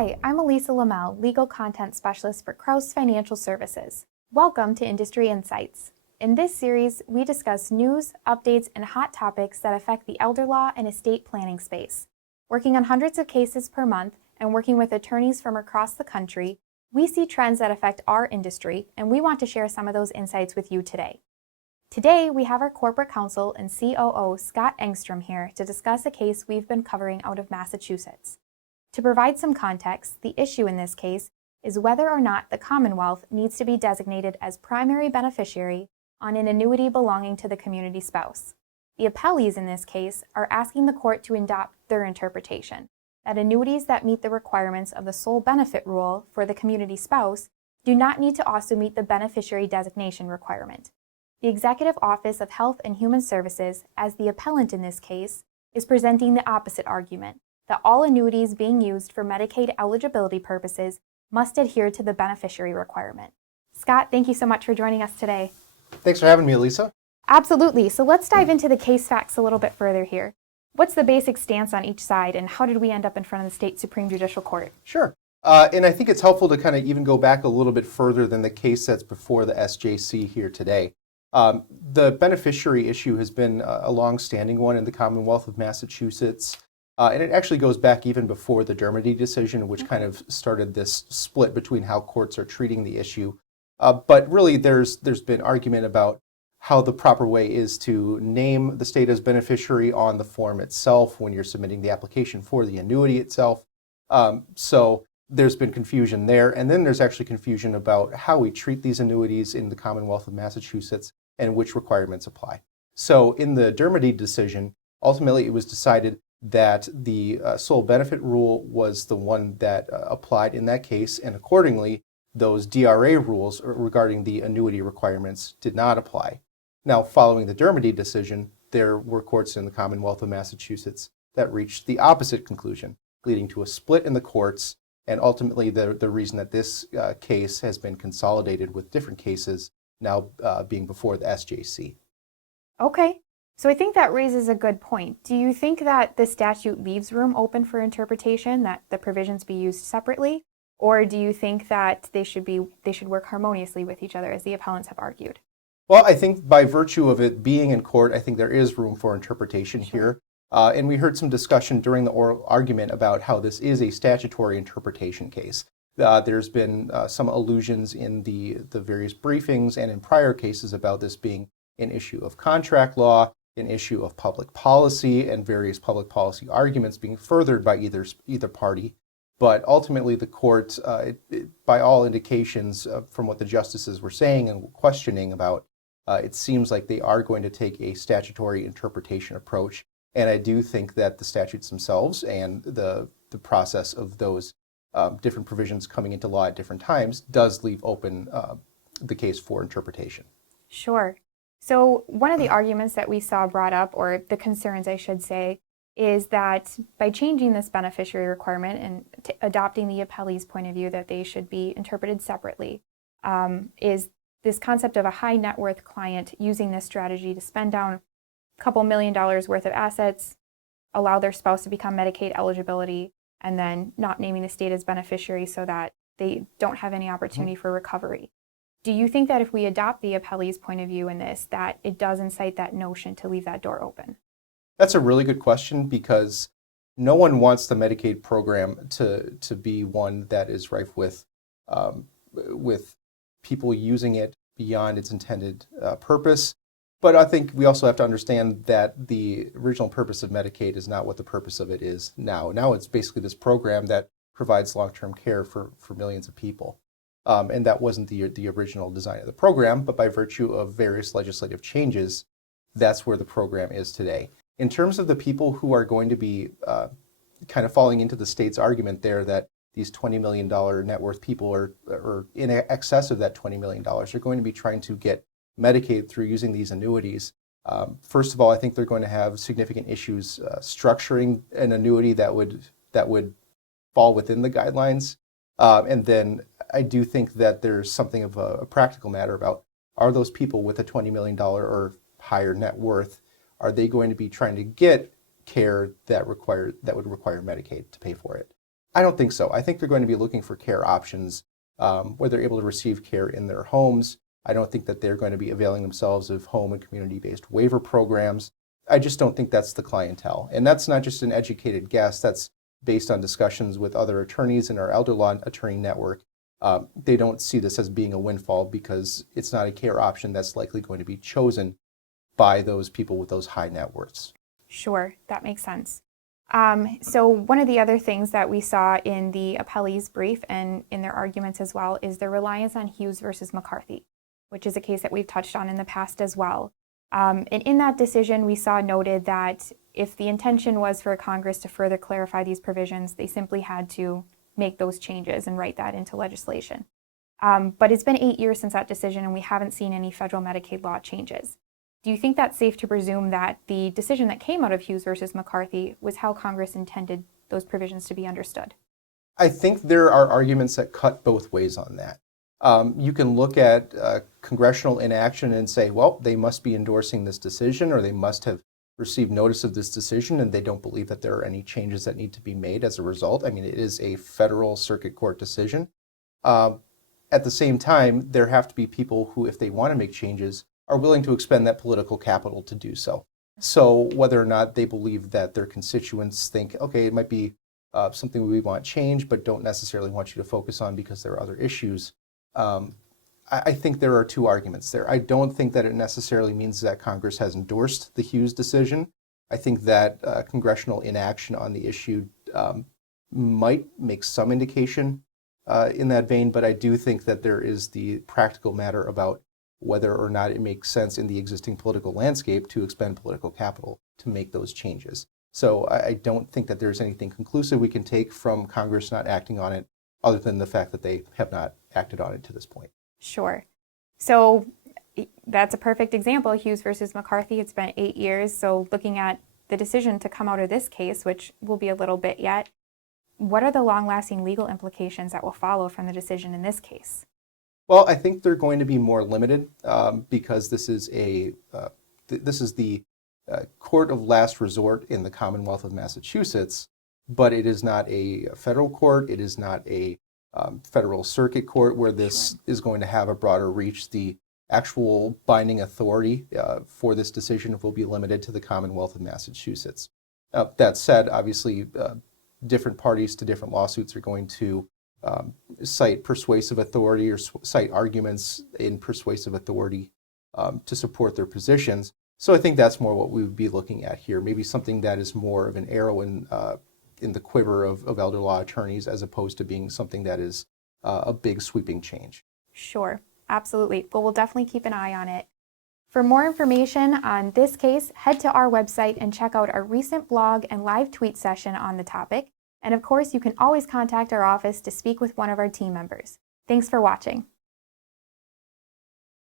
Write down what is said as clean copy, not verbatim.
Hi, I'm Elisa Lamel, Legal Content Specialist for Krause Financial Services. Welcome to Industry Insights. In this series, we discuss news, updates, and hot topics that affect the elder law and estate planning space. Working on hundreds of cases per month and working with attorneys from across the country, we see trends that affect our industry, and we want to share some of those insights with you today. Today, we have our Corporate Counsel and COO, Scott Engstrom, here to discuss a case we've been covering out of Massachusetts. To provide some context, the issue in this case is whether or not the Commonwealth needs to be designated as primary beneficiary on an annuity belonging to the community spouse. The appellees in this case are asking the court to adopt their interpretation, that annuities that meet the requirements of the sole benefit rule for the community spouse do not need to also meet the beneficiary designation requirement. The Executive Office of Health and Human Services, as the appellant in this case, is presenting the opposite argument, that all annuities being used for Medicaid eligibility purposes must adhere to the beneficiary requirement. Scott, thank you so much for joining us today. Thanks for having me, Elisa. Absolutely. So let's dive into the case facts a little bit further here. What's the basic stance on each side, and how did we end up in front of the State Supreme Judicial Court? Sure. And I think it's helpful to kind of even go back a little bit further than the case that's before the SJC here today. The beneficiary issue has been a long-standing one in the Commonwealth of Massachusetts. And it actually goes back even before the Dermody decision, which kind of started this split between how courts are treating the issue. But really, there's been argument about how the proper way is to name the state as beneficiary on the form itself when you're submitting the application for the annuity itself. So there's been confusion there. And then there's actually confusion about how we treat these annuities in the Commonwealth of Massachusetts and which requirements apply. So in the Dermody decision, ultimately it was decided that the sole benefit rule was the one that applied in that case, and accordingly, those DRA rules regarding the annuity requirements did not apply. Now, following the Dermody decision, there were courts in the Commonwealth of Massachusetts that reached the opposite conclusion, leading to a split in the courts, and ultimately the reason that this case has been consolidated with different cases now being before the SJC. Okay. So I think that raises a good point. Do you think that the statute leaves room open for interpretation, that the provisions be used separately? Or do you think that they should work harmoniously with each other, as the appellants have argued? Well, I think by virtue of it being in court, I think there is room for interpretation here. And we heard some discussion during the oral argument about how this is a statutory interpretation case. There's been some allusions in the various briefings and in prior cases about this being an issue of contract law, an issue of public policy, and various public policy arguments being furthered by either party. But ultimately, the court, by all indications from what the justices were saying and questioning about, it seems like they are going to take a statutory interpretation approach. And I do think that the statutes themselves and the process of those different provisions coming into law at different times does leave open the case for interpretation. Sure. So one of the arguments that we saw brought up, or the concerns I should say, is that by changing this beneficiary requirement and adopting the appellee's point of view that they should be interpreted separately, is this concept of a high net worth client using this strategy to spend down a couple $1 million worth of assets, allow their spouse to become Medicaid eligibility, and then not naming the state as beneficiary so that they don't have any opportunity for recovery. Do you think that if we adopt the appellee's point of view in this, that it does incite that notion to leave that door open? That's a really good question, because no one wants the Medicaid program to be one that is rife with people using it beyond its intended purpose. But I think we also have to understand that the original purpose of Medicaid is not what the purpose of it is now. Now it's basically this program that provides long-term care for millions of people. And that wasn't the original design of the program, but by virtue of various legislative changes, that's where the program is today. In terms of the people who are going to be kind of falling into the state's argument there that these $20 million net worth people or in excess of that $20 million are going to be trying to get Medicaid through using these annuities, first of all, I think they're going to have significant issues structuring an annuity that would fall within the guidelines. And then I do think that there's something of a practical matter about, are those people with a $20 million or higher net worth, are they going to be trying to get care that would require Medicaid to pay for it? I don't think so. I think they're going to be looking for care options where they're able to receive care in their homes. I don't think that they're going to be availing themselves of home and community-based waiver programs. I just don't think that's the clientele. And that's not just an educated guess. That's based on discussions with other attorneys in our elder law attorney network. They don't see this as being a windfall because it's not a care option that's likely going to be chosen by those people with those high net worths. Sure, that makes sense. So one of the other things that we saw in the appellees' brief and in their arguments as well is their reliance on Hughes versus McCarthy, which is a case that we've touched on in the past as well. And in that decision, we saw noted that if the intention was for Congress to further clarify these provisions, they simply had to make those changes and write that into legislation. But it's been 8 years since that decision, and we haven't seen any federal Medicaid law changes. Do you think that's safe to presume that the decision that came out of Hughes versus McCarthy was how Congress intended those provisions to be understood? I think there are arguments that cut both ways on that. You can look at congressional inaction and say, well, they must be endorsing this decision, or they must have received notice of this decision and they don't believe that there are any changes that need to be made as a result. I mean, it is a federal circuit court decision. At the same time, there have to be people who, if they want to make changes, are willing to expend that political capital to do so. So whether or not they believe that their constituents think, okay, it might be something we want change, but don't necessarily want you to focus on because there are other issues. I think there are two arguments there. I don't think that it necessarily means that Congress has endorsed the Hughes decision. I think that congressional inaction on the issue might make some indication in that vein, but I do think that there is the practical matter about whether or not it makes sense in the existing political landscape to expend political capital to make those changes. So I don't think that there's anything conclusive we can take from Congress not acting on it, other than the fact that they have not acted on it to this point. Sure. So that's a perfect example, Hughes versus McCarthy. It's been 8 years. So looking at the decision to come out of this case, which will be a little bit yet, what are the long-lasting legal implications that will follow from the decision in this case? Well, I think they're going to be more limited because this is the court of last resort in the Commonwealth of Massachusetts, but it is not a federal court. It is not a federal circuit court where this is going to have a broader reach. The actual binding authority for this decision will be limited to the Commonwealth of Massachusetts. That said, obviously, different parties to different lawsuits are going to cite persuasive authority or cite arguments in persuasive authority to support their positions. So I think that's more what we would be looking at here, maybe something that is more of an arrow in the quiver of elder law attorneys as opposed to being something that is a big sweeping change. Sure, absolutely. Well, we'll definitely keep an eye on it. For more information on this case, head to our website and check out our recent blog and live tweet session on the topic. And of course, you can always contact our office to speak with one of our team members. Thanks for watching.